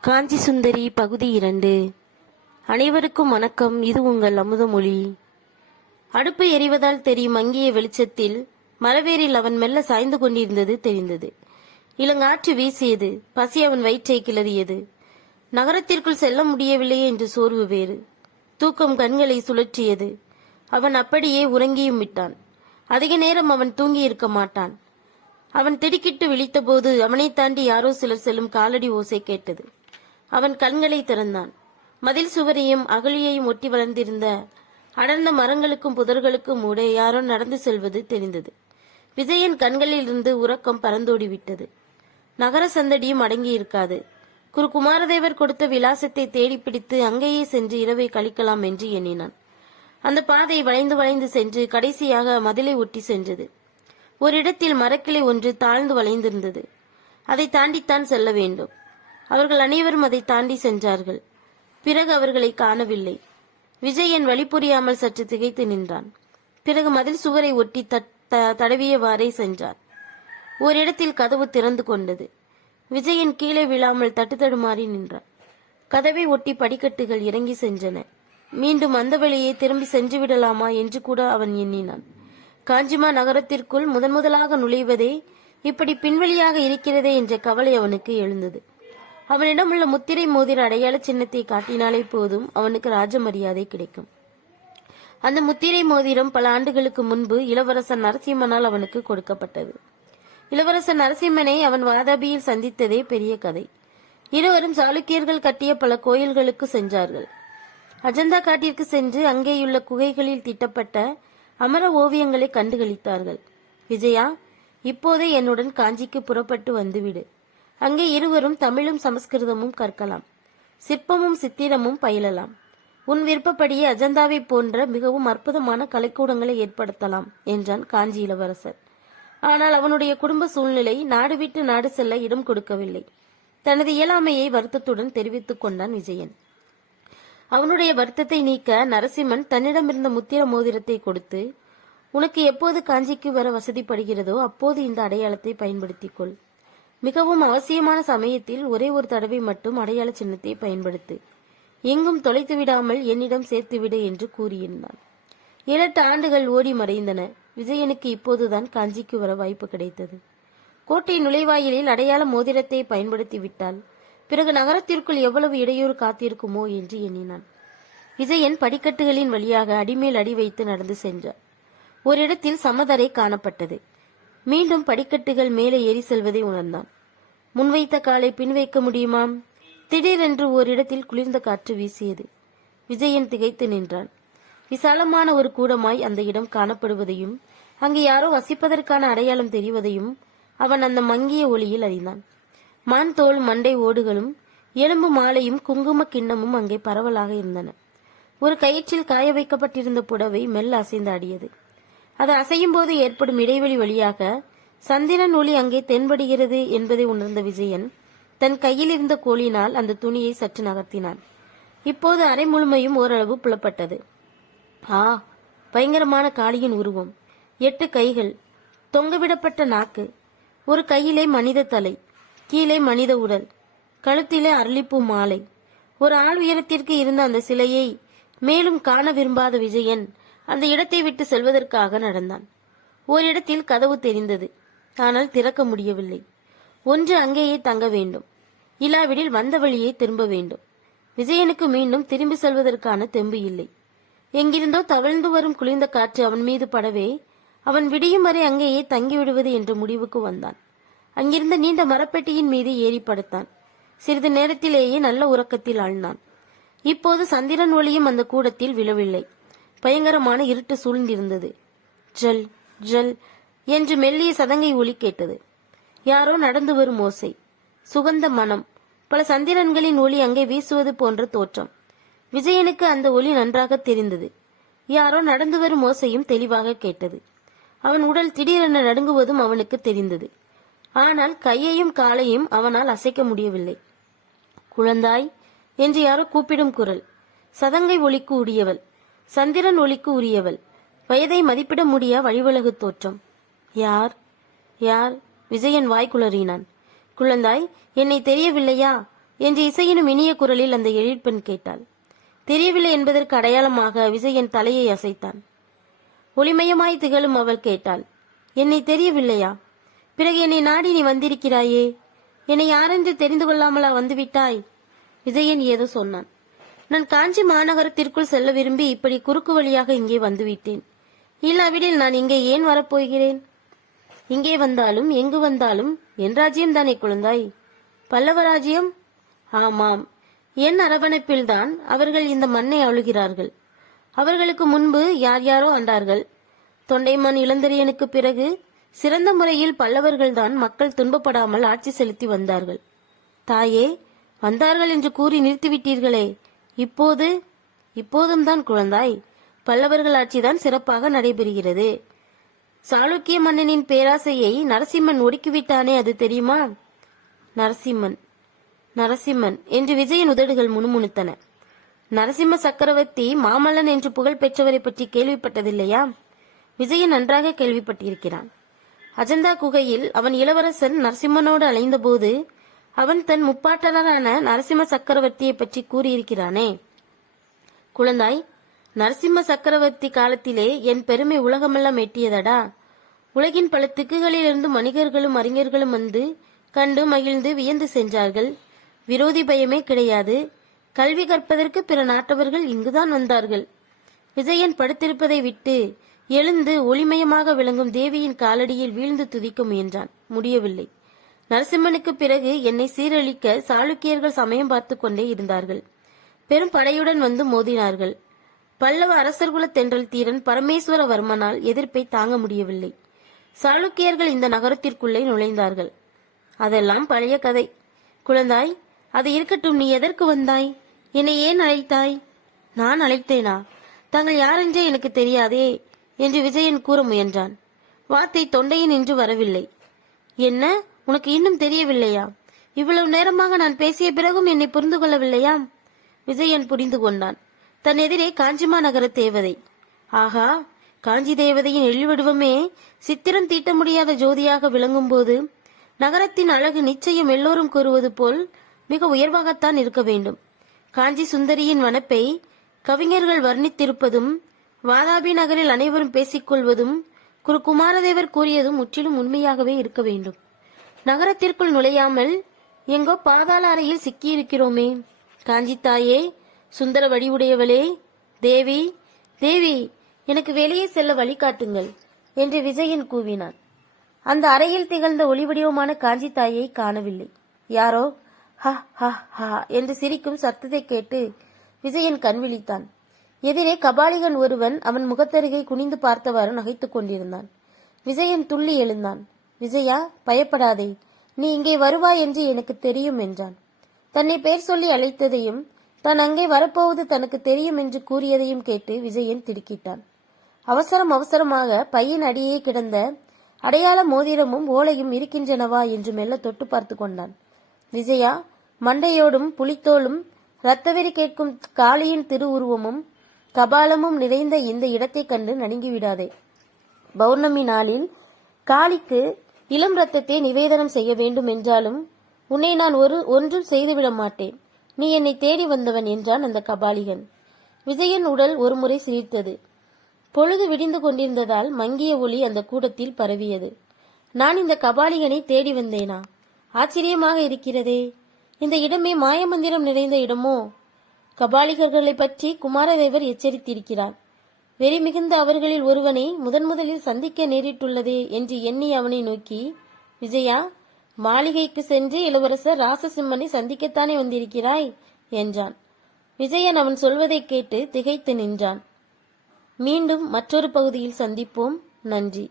காஞ்சி சுந்தரி பகுதி இரண்டு. அனைவருக்கும் வணக்கம். இது உங்கள் அமுதமொழி அடுப்பு எரிவதால் தெரியும் மங்கிய வெளிச்சத்தில் மரவேரில் அவன் மெல்ல சாய்ந்து கொண்டிருந்தது தெரிந்தது. இளங்காற்று வீசியது. பசி அவன் வயிற்றை கிளறியது. நகரத்திற்குள் செல்ல முடியவில்லையே என்று சோர்வு வேறு. தூக்கம் கண்களை சுழற்றியது. அவன் அப்படியே உறங்கியும் விட்டான். அதிக நேரம் அவன் தூங்கி இருக்க மாட்டான். அவன் திடுக்கிட்டு விழித்தபோது அவனைத் தாண்டி யாரோ சிலர் செல்லும் காலடி ஓசை கேட்டது. அவன் கண்களை திறந்தான். மதில் சுவரையும் அகழியையும் ஒட்டி வளர்ந்திருந்த அடர்ந்த மரங்களுக்கும் புதர்களுக்கும் ஊடே யாரோ நடந்து செல்வது தெரிந்தது. விஜயன் கண்களில் இருந்து உறக்கம் பறந்தோடி விட்டது நகர சந்தடியும் அடங்கி இருக்காது குரு குமாரதேவர் கொடுத்த விலாசத்தை தேடி பிடித்து அங்கேயே சென்று இரவை கழிக்கலாம் என்று எண்ணினான். அந்த பாதை வளைந்து வளைந்து சென்று கடைசியாக மதிலை ஒட்டி சென்றது. ஒரு இடத்தில் மரக்கிளை ஒன்று தாழ்ந்து வளைந்திருந்தது. அதை தாண்டித்தான் செல்ல வேண்டும். அவர்கள் அனைவரும் அதை தாண்டி சென்றார்கள். பிறகு அவர்களை காணவில்லை. விஜயன் வழி புரியாமல் சற்று திகைத்து நின்றான். பிறகு மதில் சுவரை ஒட்டி தட்- த- தடவியவாறே சென்றார். ஓரிடத்தில் கதவு திறந்து கொண்டது. விஜயன் கீழே விழாமல் தட்டு தடுமாறி நின்றான். கதவை ஒட்டி படிக்கட்டுகள் இறங்கி சென்றன. மீண்டும் அந்த வழியே திரும்பி சென்று விடலாமா என்று கூட அவன் எண்ணினான். காஞ்சிமா நகரத்திற்குள் முதன் முதலாக நுழைவதே இப்படி பின்வழியாக இருக்கிறதே என்ற கவலை அவனுக்கு எழுந்தது. அவனிடம் உள்ள முத்திரை மோதிர அடையாள சின்னத்தை காட்டினாலே போதும் அவனுக்கு ராஜ மரியாதை கிடைக்கும். அந்த முத்திரை மோதிரம் பல ஆண்டுகளுக்கு முன்பு இளவரசர் நரசிம்மனால் அவனுக்கு கொடுக்கப்பட்டது. இளவரசர் நரசிம்மனை அவன் வாதாபியில் சந்தித்ததே பெரிய கதை. இருவரும் சாளுக்கியர்கள் கட்டிய பல கோயில்களுக்கு சென்றார்கள். அஜந்தா காட்டிற்கு சென்று அங்கேயுள்ள குகைகளில் திட்டப்பட்ட அமர ஓவியங்களை கண்டுகளித்தார்கள். விஜயா இப்போதே என்னுடன் காஞ்சிக்கு புறப்பட்டு வந்துவிடு. அங்கே இருவரும் தமிழும் சமஸ்கிருதமும் கற்கலாம். சிற்பமும் சித்திரமும் பயிலலாம். உன் விருப்பப்படியே அஜந்தாவை போன்ற மிகவும் அற்புதமான கலைக்கூடங்களை ஏற்படுத்தலாம் என்றான் காஞ்சி இளவரசர். ஆனால் அவனுடைய குடும்ப சூழ்நிலை நாடு விட்டு நாடு செல்ல இடம் கொடுக்கவில்லை. தனது இயலாமையை வருத்தத்துடன் தெரிவித்துக் கொண்டான் விஜயன். அவனுடைய வருத்தத்தை நீக்க நரசிம்மன் தன்னிடமிருந்த முத்திர மோதிரத்தை கொடுத்து உனக்கு எப்போது காஞ்சிக்கு வர வசதிப்படுகிறதோ அப்போது இந்த அடையாளத்தை பயன்படுத்திக் கொள். மிகவும் அவசியமான சமயத்தில் ஒரே ஒரு தடவை மட்டும் அடையாள சின்னத்தை பயன்படுத்து. எங்கும் தொலைத்து விடாமல் என்னிடம் சேர்த்துவிடு என்று கூறியிருந்தான். இரண்டு ஆண்டுகள் ஓடி மறைந்தன. விஜயனுக்கு இப்போதுதான் காஞ்சிக்கு வர வாய்ப்பு கிடைத்தது. கோட்டை நுழைவாயிலில் அடையாள மோதிரத்தை பயன்படுத்தி விட்டால் பிறகு நகரத்திற்குள் எவ்வளவு இடையூறு காத்திருக்குமோ என்று எண்ணினான். விஜயன் படிக்கட்டுகளின் வழியாக அடிமேல் அடி வைத்து நடந்து சென்றார். ஒரு இடத்தில் சமதரை காணப்பட்டது. மீண்டும் படிக்கட்டுகள் மேலே ஏறி செல்வதை உணர்ந்தான். முன்வைத்த காலை பின் வைக்க முடியுமாம்? திடீரென்று ஓரிடத்தில் குளிர்ந்த காற்று வீசியது. விஜயன் திகைத்து நின்றான். விசாலமான ஒரு கூடமாய் அந்த இடம் காணப்படுவதையும் அங்கு யாரோ வசிப்பதற்கான அடையாளம் தெரிவதையும் அவன் அந்த மங்கிய ஒளியில் அறிந்தான். மான் தோல் மண்டை ஓடுகளும் எலும்பு மாலையும் குங்கும கிண்ணமும் அங்கே பரவலாக இருந்தன. ஒரு கயிற்றில் காய வைக்கப்பட்டிருந்த புடவை மெல்ல அசைந்தாடியது அது அசையும் போது ஏற்படும் இடைவெளி வழியாக சந்திரன் ஒளி அங்கே தென்படுகிறது என்பதை உணர்ந்த விஜயன் தன் கையில் இருந்த கோலினால் அந்த துணியை சற்று நகர்த்தினான். இப்போது அரை முழுமையும் ஓரளவு புலப்பட்டது. ஆ பயங்கரமான காளியின் உருவம். எட்டு கைகள் தொங்கவிடப்பட்ட நாக்கு ஒரு கையிலே மனித தலை கீழே மனித உடல் கழுத்திலே அரளிப்பூ மாலை. ஒரு ஆள் உயரத்திற்கு இருந்த அந்த சிலையை மேலும் காண விரும்பாத விஜயன் அந்த இடத்தை விட்டு செல்வதற்காக நடந்தான். ஓரிடத்தில் கதவு தெரிந்தது. ஆனால் திறக்க முடியவில்லை. ஒன்று அங்கேயே தங்க வேண்டும். இல்லாவிடில் வந்த வழியே திரும்ப வேண்டும். விஜயனுக்கு மீண்டும் திரும்பி செல்வதற்கான தெம்பு இல்லை. எங்கிருந்தோ தவழ்ந்து வரும் குளிர்ந்த காற்று அவன் மீது படவே அவன் விடியும் வரை அங்கேயே தங்கிவிடுவது என்ற முடிவுக்கு வந்தான். அங்கிருந்த நீண்ட மரப்பெட்டியின் மீது ஏறி படுத்தான். சிறிது நேரத்திலேயே நல்ல உறக்கத்தில் ஆழ்ந்தான். இப்போது சந்திரன் ஒளியும் அந்த கூடத்தில் விழவில்லை. பயங்கரமான இருட்டு சூழ்ந்திருந்தது. ஜல் ஜல் என்று மெல்லிய சதங்கை ஒலி கேட்டது. யாரோ நடந்து வரும் ஓசை. சுகந்த மனம். பல சந்திரன்களின் ஒளி அங்கே வீசுவது போன்ற தோற்றம். விஜயனுக்கு அந்த ஒளி நன்றாக தெரிந்தது. யாரோ நடந்து வரும் ஓசையும் தெளிவாக கேட்டது. அவன் உடல் திடீரென நடுங்குவதும் அவனுக்கு தெரிந்தது. ஆனால் கையையும் காலையும் அவனால் அசைக்க முடியவில்லை. குழந்தாய் என்று யாரோ கூப்பிடும் குரல். சதங்கை ஒளிக்கு உரியவள் சந்திரன் ஒளிக்கு உரியவள். வயதை மதிப்பிட முடிய வழிவிலகு தோற்றம். யார்? யார்? விஜயன் வாய் குளறினான். குழந்தாய் என்னை தெரியவில்லையா? என்று இசையினும் இனிய குரலில் அந்த எழிற்பெண் கேட்டாள். தெரியவில்லை என்பதற்கு அடையாளமாக விஜயன் தலையை அசைத்தான். ஒளிமயமாய் திகழும் அவள் கேட்டாள். என்னை தெரியவில்லையா? பிறகு என்னை நாடி நீ வந்திருக்கிறாயே? என்னை யாரென்று தெரிந்து கொள்ளாமலா வந்துவிட்டாய்? விஜயன் ஏதோ சொன்னான். நான் காஞ்சி மாநகரத்திற்குள் செல்ல விரும்பி இப்படி குறுக்கு வழியாக இங்கே வந்துவிட்டேன். இல்லாவிடில் நான் இங்கே ஏன் வரப்போகிறேன்? இங்கே வந்தாலும் எங்கு வந்தாலும் என் ராஜ்யம் தானே குழந்தாய்? பல்லவ ராஜ்யம் ஆமாம். என் அரவணைப்பில்தான் அவர்கள் இந்த மண்ணை அழுகிறார்கள். அவர்களுக்கு முன்பு யார் யாரோ ஆண்டார்கள் தொண்டைமான் இளந்தரியனுக்கு பிறகு சிறந்த முறையில் பல்லவர்கள்தான் மக்கள் துன்பப்படாமல் ஆட்சி செலுத்தி வந்தார்கள். தாயே வந்தார்கள் என்று கூறி நிறுத்திவிட்டீர்களே. இப்போது இப்போதும் தான் குழந்தாய். பல்லவர்கள் ஆட்சிதான் சிறப்பாக நடைபெறுகிறது. சாளுக்கிய மன்னனின் பேராசையை நரசிம்மன் ஒடுக்கிவிட்டானே அது தெரியுமா? நரசிம்மன். நரசிம்மன் என்று விஜயன் உதடுகள் முணுமுணுத்தன. நரசிம்ம சக்கரவர்த்தி மாமல்லன் என்று புகழ் பெற்றவரை பற்றி கேள்விப்பட்டதில்லையா? விஜயன் நன்றாக கேள்விப்பட்டிருக்கிறான். அஜந்தா குகையில் அவன் இளவரசன் நரசிம்மனோடு அலைந்தபோது அவன் தன் முப்பாட்டனரான நரசிம்ம சக்கரவர்த்தியை பற்றி கூறியிருக்கிறானே. குழந்தாய் நரசிம்ம சக்கரவர்த்தி காலத்திலே என் பெருமை உலகமெல்லாம் எட்டியதடா? உலகின் பல திக்குகளிலிருந்து மனிதர்களும் அறிஞர்களும் வந்து கண்டு மகிழ்ந்து வியந்து சென்றார்கள். விரோதி பயமே கிடையாது. கல்வி கற்பதற்கு பிற நாட்டவர்கள் இங்குதான் வந்தார்கள். விஜயன் படுத்திருப்பதை விட்டு எழுந்து ஒளிமயமாக விளங்கும் தேவியின் காலடியில் வீழ்ந்து துதிக்க முயன்றான். முடியவில்லை. நரசிம்மனுக்கு பிறகு என்னை சீரழிக்க சாளுக்கியர்கள் சமயம் பார்த்து கொண்டே இருந்தார்கள். பெரும் படையுடன் வந்து மோதினார்கள். பல்லவ அரசர்குல தென்றல் தீரன் பரமேஸ்வரவர்மனால் எதிர்ப்பை தாங்க முடியவில்லை. சாளுக்கியர்கள் இந்த நகரத்திற்குள்ளே நுழைந்தார்கள். அதெல்லாம் பழைய கதை. குழந்தாய் அது இருக்கட்டும் நீ எதற்கு வந்தாய்? என்னை ஏன் அழைத்தாய்? நான் அழைத்தேனா? தாங்கள் யாரென்றே எனக்கு தெரியாதே என்று விஜயன் கூற முயன்றான். வார்த்தை தொண்டையின் நின்று வரவில்லை. என்ன? உனக்கு இன்னும் தெரியவில்லையா? இவ்வளவு நேரமாக நான் பேசிய பிறகும் என்னை புரிந்து கொள்ளவில்லையா? விஜயன் புரிந்து கொண்டான். தன் எதிரே காஞ்சிமா நகர தேவதை. ஆகா காஞ்சி தேவதையின் எழுவடிவமே சித்திரம் தீட்ட முடியாத ஜோதியாக விளங்கும் போது நகரத்தின் அழகு நிச்சயம் எல்லோரும் கூறுவது போல் மிக உயர்வாகத்தான் இருக்க வேண்டும். காஞ்சி சுந்தரியின் வனப்பை கவிஞர்கள் வர்ணித்திருப்பதும் வாதாபி நகரில் அனைவரும் பேசிக்கொள்வதும் குரு குமாரதேவர் கூறியதும் முற்றிலும் உண்மையாகவே இருக்க வேண்டும். நகரத்திற்குள் நுழையாமல் எங்கோ பாதாள அறையில் சிக்கியிருக்கிறோமே. காஞ்சி தாயே சுந்தர வடிவுடையவளே தேவி தேவி எனக்கு வெளியே செல்ல வழிகாட்டுங்கள் என்று விஜயன் கூவினான். அந்த அறையில் திகழ்ந்த ஒளிவடிவமான காஞ்சி தாயை காணவில்லை. யாரோ ஹ ஹ ஹ என்று சிரிக்கும் சத்தத்தை கேட்டு விஜயன் கண் விழித்தான். எதிரே கபாலிகன் ஒருவன் அவன் முகத்தருகே குனிந்து பார்த்தவாறு நகைத்துக் கொண்டிருந்தான். விஜயன் துள்ளி எழுந்தான். விஜயா பயப்படாதே. நீ இங்கே வருவாய் என்று எனக்கு தெரியும் என்றான். தன்னை பெயர் சொல்லி அழைத்ததையும் தான் அங்கே வரப்போவது தனக்கு தெரியும் என்று கூறியதையும் கேட்டு விஜயன் திடுக்கிட்டான். அவசரம் அவசரமாக பையின் அடியே கிடந்த அடையாள மோதிரமும் ஓலையும் இருக்கின்றனவா என்று மெல்ல தொட்டு பார்த்து கொண்டான். விஜயா மண்டையோடும் புலித்தோலும் ரத்தவெறி கேட்கும் காளியின் திருவுருவமும் கபாலமும் நிறைந்த இந்த இடத்தைக் கண்டு நடுங்கிவிடாதே. பௌர்ணமி நாளில் காளிக்கு இளம் ரத்தத்தை நிவேதனம் செய்ய வேண்டும் என்றாலும் உன்னை நான் ஒரு ஒன்றும் செய்துவிட மாட்டேன். நீ என்னை தேடி வந்தவன் என்றான் அந்த கபாலிகன். விஜயன் உடல் ஒருமுறை சிரித்தது பொழுது விடிந்து கொண்டிருந்ததால் மங்கிய ஒளி அந்த கூடத்தில் பரவியது. நான் இந்த கபாலிகனை தேடி வந்தேனா? ஆச்சரியமாக இருக்கிறதே. இந்த இடமே மாயமந்திரம் நிறைந்த இடமோ? கபாலிகர்களை பற்றி குமாரதேவர் எச்சரித்திருக்கிறார். வெறி மிகுந்த அவர்களில் ஒருவனை முதன் முதலில் சந்திக்க நேரிட்டுள்ளதே என்று எண்ணி அவனை நோக்கி விஜயா மாளிகைக்கு சென்று இளவரசர் ராசசிம்மனை சந்திக்கத்தானே வந்திருக்கிறாய்? என்றான். விஜயன் அவன் சொல்வதைக் கேட்டு திகைத்து நின்றான். மீண்டும் மற்றொரு பகுதியில் சந்திப்போம். நன்றி.